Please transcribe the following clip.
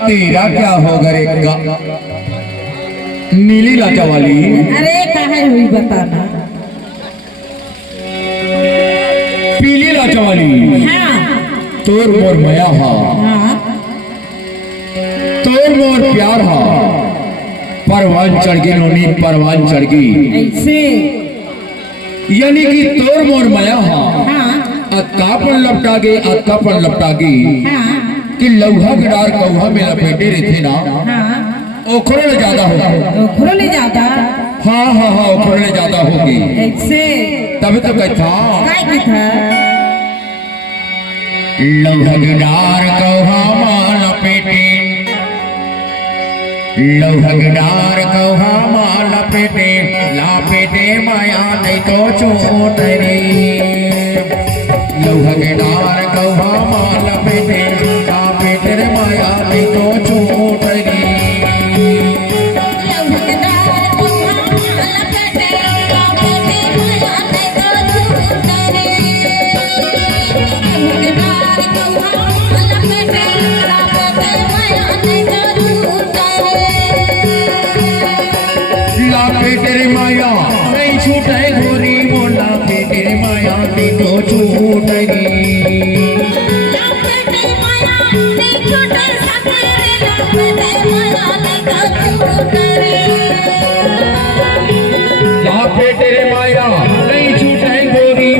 तेरा क्या होगा रे नीली लाचा वाली? अरे कहाँ हुई बताना। पीली लाचा वाली? हाँ। तोर मोर माया हा, हाँ। तोर मोर प्यार हा, परवान चढ़ गई नोनी, परवान चढ़ गई ऐसे यानी कि तोर मोर माया हा। हाँ। अक्का पर लपटा गई, अक्का पर लपटा गई। हाँ। कि लौहा के डार कौहा में लपेटे रहते ना। हाँ। ओखरो ले ज्यादा होगा। ओखरो ले ज्यादा? हाँ हाँ हाँ, ओखरो ले ज्यादा होगी। ऐसे तभी तो कहता काय की था लौहा के डार कौहा में लपेटे, लौहा के डार कौहा में लपेटे, लपेटे माया नहीं तो चोट रे। लौहा के डार कौहा में लपेटे, लपेटे रे माया नहीं तो चोट रे। तेरे माया नहीं छूटे गोरी मोला पे, तेरे माया नहीं तो छूटेगी। तेरे माया नहीं छूटे गोरी